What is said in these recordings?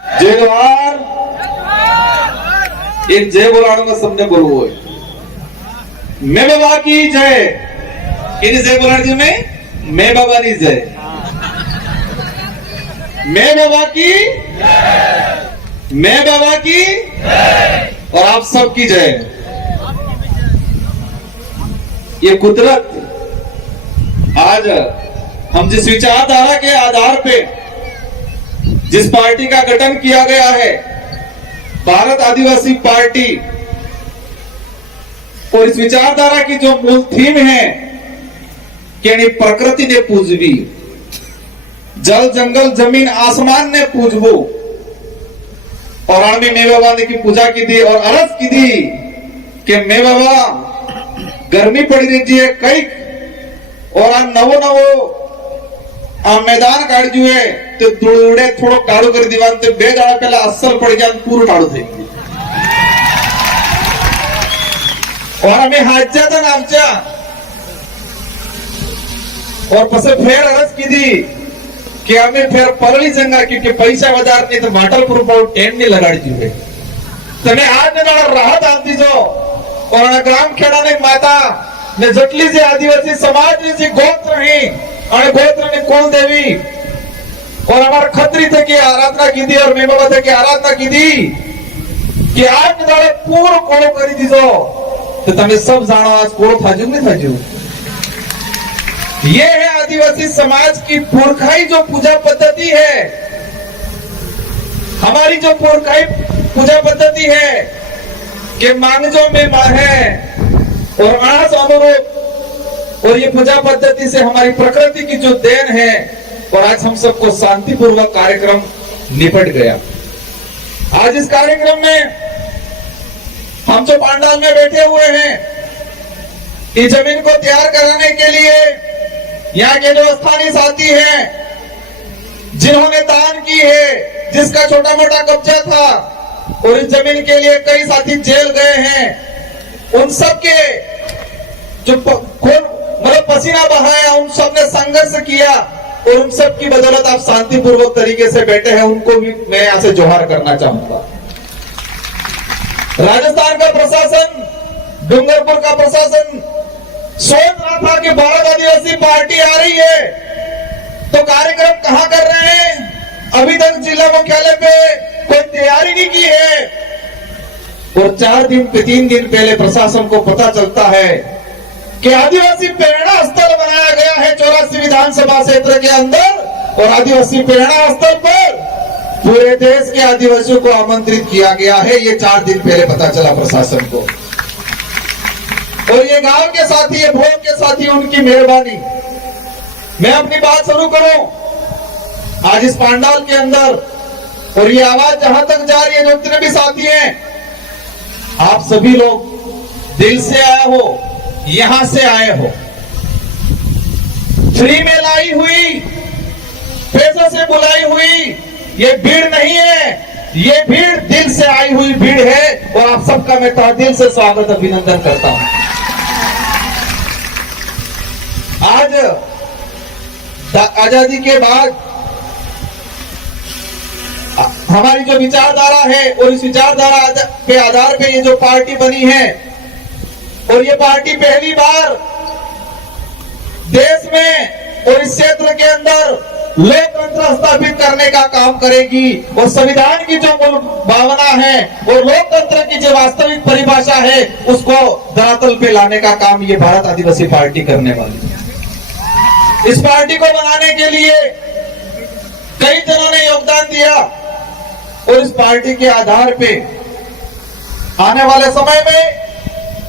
जय जवाहर। एक जय बोलाऊंगा, सबने बोलो मैं बाबा की जय। इन जय बोला जी मैं बाबा की जय, मैं बाबा की, मैं बाबा की और आप सबकी जय। ये कुदरत आज हम जिस विचारधारा के आधार पे जिस पार्टी का गठन किया गया है, भारत आदिवासी पार्टी, और इस विचारधारा की जो मूल थीम है कि प्रकृति ने पूजवी, जल जंगल जमीन आसमान ने पूजबो, और आने मैं बाबा ने की पूजा की थी और अरज की थी कि मैं बाबा गर्मी पड़ी रही है कई, और आ नवो नवो आ मैदान काढ़ू है तो धूड़े थोड़ो काढ़ू कर दीवान तो बे दाड़ा पहला असर पड़ गया, पूरा काढ़ू थे। और हमें हाजा था नामचा, और पसे फेर अरज की थी कि हमें फिर परली जंगा, क्योंकि पैसा बाजार नहीं तो माटलपुर पर टेंट नहीं लगाड़ी थी। तने आज ने दाड़ा राहत आती जो, और ग्राम खेड़ा ने माता ने जटली से आदिवासी समाज ने गोत्र ही और गोत्र ने कुल देवी और हमारे खत्री थे की आराधना की थी, और मैं बाबा थे की आराधना की थी कि आज दाड़े पूर्ण कोड़ो करी दीजो, तो तमें सब जानो आज कोड़ो थाजू नहीं थाजू। ये है आदिवासी समाज की पुरखाई जो पूजा पद्धति है, हमारी जो पुरखाई पूजा पद्धति है कि मांगजो में है और आज अनुरूप, और ये पूजा पद्धति से हमारी प्रकृति की जो देन है, और आज हम सबको शांतिपूर्वक कार्यक्रम निपट गया। आज इस कार्यक्रम में हम जो पंडाल में बैठे हुए हैं, इस जमीन को तैयार कराने के लिए यहाँ के जो स्थानीय साथी हैं जिन्होंने दान की है, जिसका छोटा मोटा कब्जा था, और इस जमीन के लिए कई साथी जेल गए हैं, उन सब के जो मतलब पसीना बहाया, उन सब ने संघर्ष किया, और उन सब की बदौलत आप शांतिपूर्वक तरीके से बैठे हैं, उनको भी मैं यहां से जोहार करना चाहूंगा। राजस्थान का प्रशासन, डूंगरपुर का प्रशासन सोच रहा था कि भारत आदिवासी पार्टी आ रही है तो कार्यक्रम कहां कर रहे हैं, अभी तक जिला मुख्यालय पे कोई तैयारी नहीं की है, और 3 दिन पहले प्रशासन को पता चलता है कि आदिवासी प्रेरणा स्थल बनाया गया है 84 विधानसभा क्षेत्र के अंदर, और आदिवासी प्रेरणा स्थल पर पूरे देश के आदिवासियों को आमंत्रित किया गया है। ये 4 दिन पहले पता चला प्रशासन को, और ये गांव के साथी, ये भोग के साथी, उनकी मेहरबानी। मैं अपनी बात शुरू करूं आज इस पंडाल के अंदर, और ये आवाज जहां तक जा रही है, जो जितने भी साथी हैं, आप सभी लोग दिल से आए हो, यहां से आए हो, फ्री में लाई हुई, पैसों से बुलाई हुई ये भीड़ नहीं है, ये भीड़ दिल से आई हुई भीड़ है, और आप सबका मैं तहे से स्वागत अभिनंदन करता हूं। आज आजादी के बाद हमारी जो विचारधारा है, और इस विचारधारा के आधार पे ये जो पार्टी बनी है, और ये पार्टी पहली बार देश में और इस क्षेत्र के अंदर लोकतंत्र स्थापित करने का काम करेगी, और संविधान की जो मूल भावना है और लोकतंत्र की जो वास्तविक परिभाषा है, उसको धरातल पे लाने का काम ये भारत आदिवासी पार्टी करने वाली है। इस पार्टी को बनाने के लिए कई जनों ने योगदान दिया, और इस पार्टी के आधार पे आने वाले समय में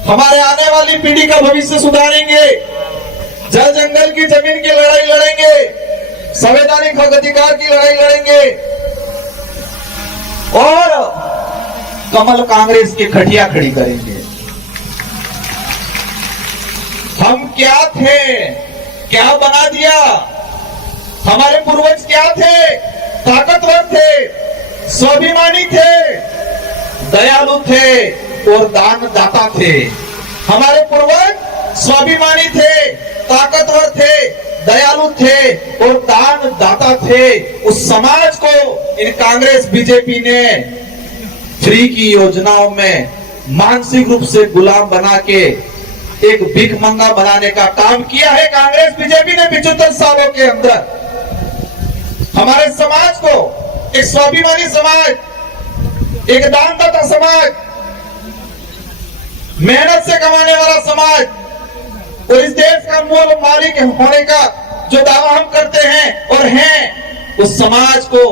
हमारे आने वाली पीढ़ी का भविष्य सुधारेंगे, जल जंगल की जमीन की लड़ाई लड़ेंगे, संवैधानिक हक अधिकार की लड़ाई लड़ेंगे, और कमल कांग्रेस की खटिया खड़ी करेंगे। हम क्या थे, क्या बना दिया, हमारे पूर्वज क्या थे, ताकतवर थे, स्वाभिमानी थे, दयालु थे और दानदाता थे। हमारे पूर्वज स्वाभिमानी थे, ताकतवर थे, दयालु थे और दान दाता थे, उस समाज को इन कांग्रेस बीजेपी ने फ्री की योजनाओं में मानसिक रूप से गुलाम बना के एक भिखमंगा बनाने का काम किया है कांग्रेस बीजेपी ने 75 सालों के अंदर। हमारे समाज को एक स्वाभिमानी समाज, एक दानदाता समाज, मेहनत से कमाने वाला समाज और इस देश का मूल मालिक होने का जो दावा हम करते हैं और हैं, उस समाज को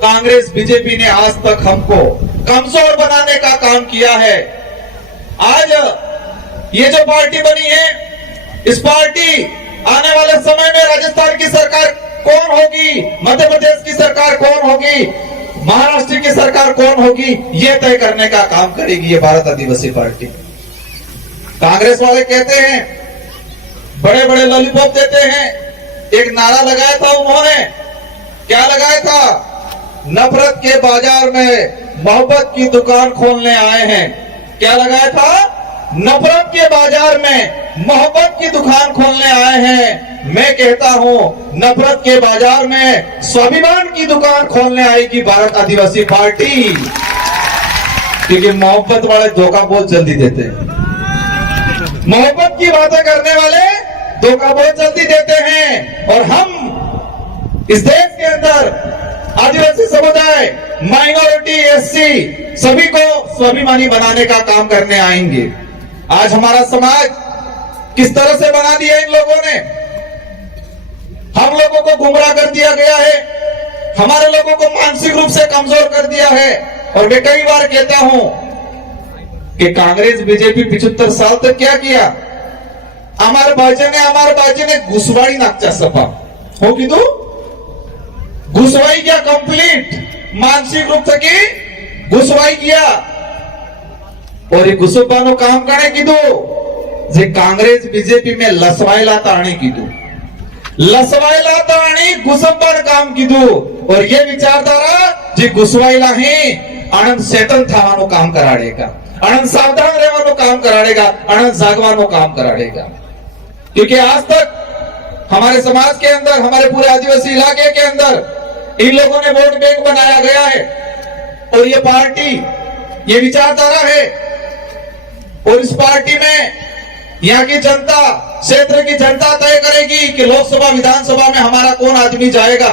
कांग्रेस बीजेपी ने आज तक हमको कमजोर बनाने का काम किया है। आज ये जो पार्टी बनी है, इस पार्टी आने वाले समय में राजस्थान की सरकार कौन होगी, मध्य प्रदेश की सरकार कौन होगी, महाराष्ट्र की सरकार कौन होगी, ये तय करने का काम करेगी ये भारत आदिवासी पार्टी। कांग्रेस वाले कहते हैं, बड़े बड़े लॉलीपॉप देते हैं। एक नारा लगाया था उन्होंने, क्या लगाया था? नफरत के बाजार में मोहब्बत की दुकान खोलने आए हैं। क्या लगाया था? नफरत के बाजार में मोहब्बत की दुकान खोलने आए हैं। मैं कहता हूं, नफरत के बाजार में स्वाभिमान की दुकान खोलने आएगी भारत आदिवासी पार्टी, क्योंकि मोहब्बत वाले धोखा बहुत जल्दी देते हैं। मोहब्बत की बातें करने वाले धोखा बहुत जल्दी देते हैं। और हम इस देश के अंदर आदिवासी समुदाय, माइनॉरिटी, एससी सभी को स्वाभिमानी बनाने का काम करने आएंगे। आज हमारा समाज किस तरह से बना दिया इन लोगों ने, हम लोगों को गुमराह कर दिया गया है, हमारे लोगों को मानसिक रूप से कमजोर कर दिया है। और मैं कई बार कहता हूं कि कांग्रेस बीजेपी 75 साल तक क्या किया? हमारे बाजी ने घुसवाड़ी नाकचा सपा हो कीधु, घुसवाई किया कंप्लीट, मानसिक रूप से की घुसवाई किया। और ये घुसपानो काम करने कीधु जे कांग्रेस बीजेपी में लसवायला ताणी कीधु, लसवायला ताणी घुसपान काम कीधु। और ये विचारधारा जे घुसवायला ही आनंद चेतन थावानो काम कराड़ेगा, आनंद सावधान रहवानो काम कराड़ेगा, आनंद जागवानो काम कराड़ेगा। क्योंकि आज तक हमारे समाज के अंदर, हमारे पूरे आदिवासी इलाके के अंदर इन लोगों ने वोट बैंक बनाया गया है। और ये पार्टी, ये विचारधारा है। और इस पार्टी में यहाँ की जनता, क्षेत्र की जनता तय करेगी कि लोकसभा विधानसभा में हमारा कौन आदमी जाएगा।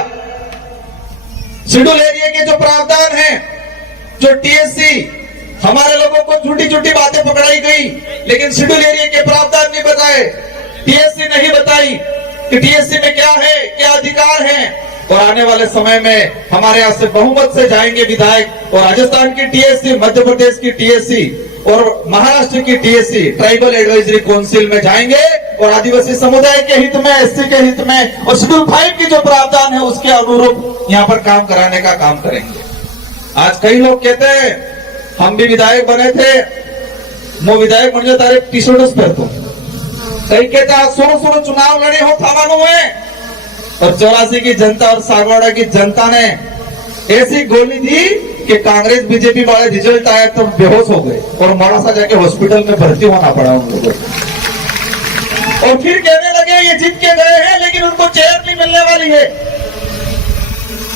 शेड्यूल एरिया के जो प्रावधान है, जो टीएससी, हमारे लोगों को झूठी झूठी बातें पकड़ाई गई, लेकिन शेड्यूल एरिया के प्रावधान नहीं बताए, टीएससी नहीं बताई कि टीएससी में क्या है, क्या अधिकार है। और आने वाले समय में हमारे यहाँ से बहुमत से जाएंगे विधायक, और राजस्थान की टीएससी, मध्य प्रदेश की टीएससी और महाराष्ट्र की टीएससी ट्राइबल एडवाइजरी काउंसिल में जाएंगे और आदिवासी समुदाय के हित में, एससी के हित में और शेड्यूल 5 की जो प्रावधान है उसके अनुरूप यहाँ पर काम कराने का काम करेंगे। आज कई लोग कहते हैं हम भी विधायक बने थे, मैं विधायक म्हणजे तारे टी शर्टच पहनतो। कई कहते हैं सोरो चुनाव लड़े हो थावानो है। और 84 की जनता और सागवाड़ा की जनता ने ऐसी गोली दी कि कांग्रेस बीजेपी वाले रिजल्ट आया तो बेहोश हो गए और मोड़ासा जाके हॉस्पिटल में भर्ती होना पड़ा उन लोगों को। और फिर कहने लगे ये जीत के गए हैं, लेकिन उनको चेयर नहीं मिलने वाली है।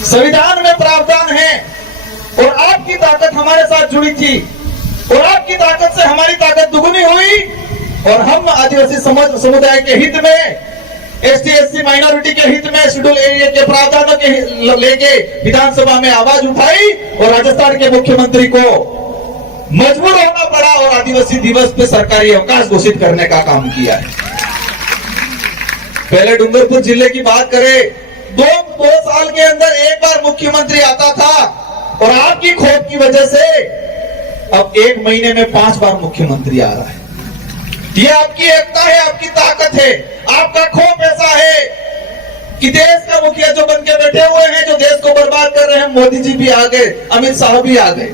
संविधान में प्रावधान है और आपकी ताकत हमारे साथ जुड़ी थी और आपकी ताकत से हमारी ताकत दुगुनी हुई। और हम आदिवासी समुदाय के हित में, एसटी एससी माइनॉरिटी के हित में शेड्यूल एरिया के प्रावधानों के लेके विधानसभा में आवाज उठाई और राजस्थान के मुख्यमंत्री को मजबूर होना पड़ा और आदिवासी दिवस पे सरकारी अवकाश घोषित करने का काम किया है। पहले डूंगरपुर जिले की बात करें, दो साल के अंदर एक बार मुख्यमंत्री आता था और आपकी खोट की वजह से अब 1 महीने में 5 बार मुख्यमंत्री आ रहा है। ये आपकी एकता है, आपकी ताकत है। आपका खौफ ऐसा है कि देश का मुखिया जो बन के बैठे हुए हैं, जो देश को बर्बाद कर रहे हैं, मोदी जी भी आ गए, अमित शाह भी आ गए,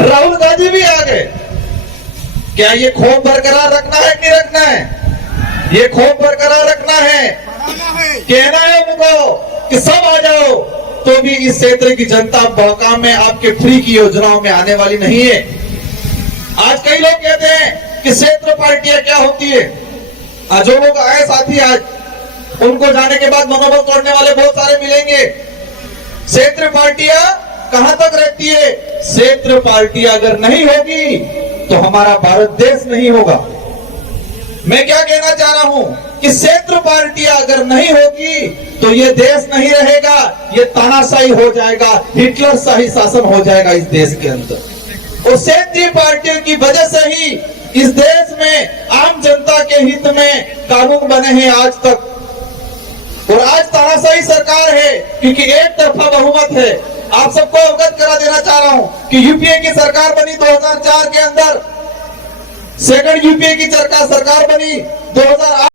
राहुल गांधी भी आ गए। क्या ये खौफ बरकरार रखना है कि नहीं रखना है? ये खौफ बरकरार रखना है, कहना है उनको कि सब आ जाओ, तो भी इस क्षेत्र की जनता बड़का में आपके फ्री की योजनाओं में आने वाली नहीं है। आज कई लोग कहते हैं कि क्षेत्र पार्टियां क्या होती है। आज जो लोग आए साथी, आज उनको जाने के बाद मनोबल तोड़ने वाले बहुत सारे मिलेंगे। क्षेत्र पार्टियां कहां तक रहती है? क्षेत्र पार्टियां अगर नहीं होगी तो हमारा भारत देश नहीं होगा। मैं क्या कहना चाह रहा हूं कि क्षेत्र पार्टियां अगर नहीं होगी तो ये देश नहीं रहेगा, ये तानाशाही हो जाएगा, हिटलर शाही शासन हो जाएगा इस देश के अंदर। और क्षेत्रीय पार्टियों की वजह से ही इस देश में आम जनता के हित में कानून बने हैं आज तक। और आज तानाशाही सरकार है क्योंकि एक तरफा बहुमत है। आप सबको अवगत करा देना चाह रहा हूं कि यूपीए की सरकार बनी 2004 के अंदर, सेकंड यूपीए की सरकार बनी 2008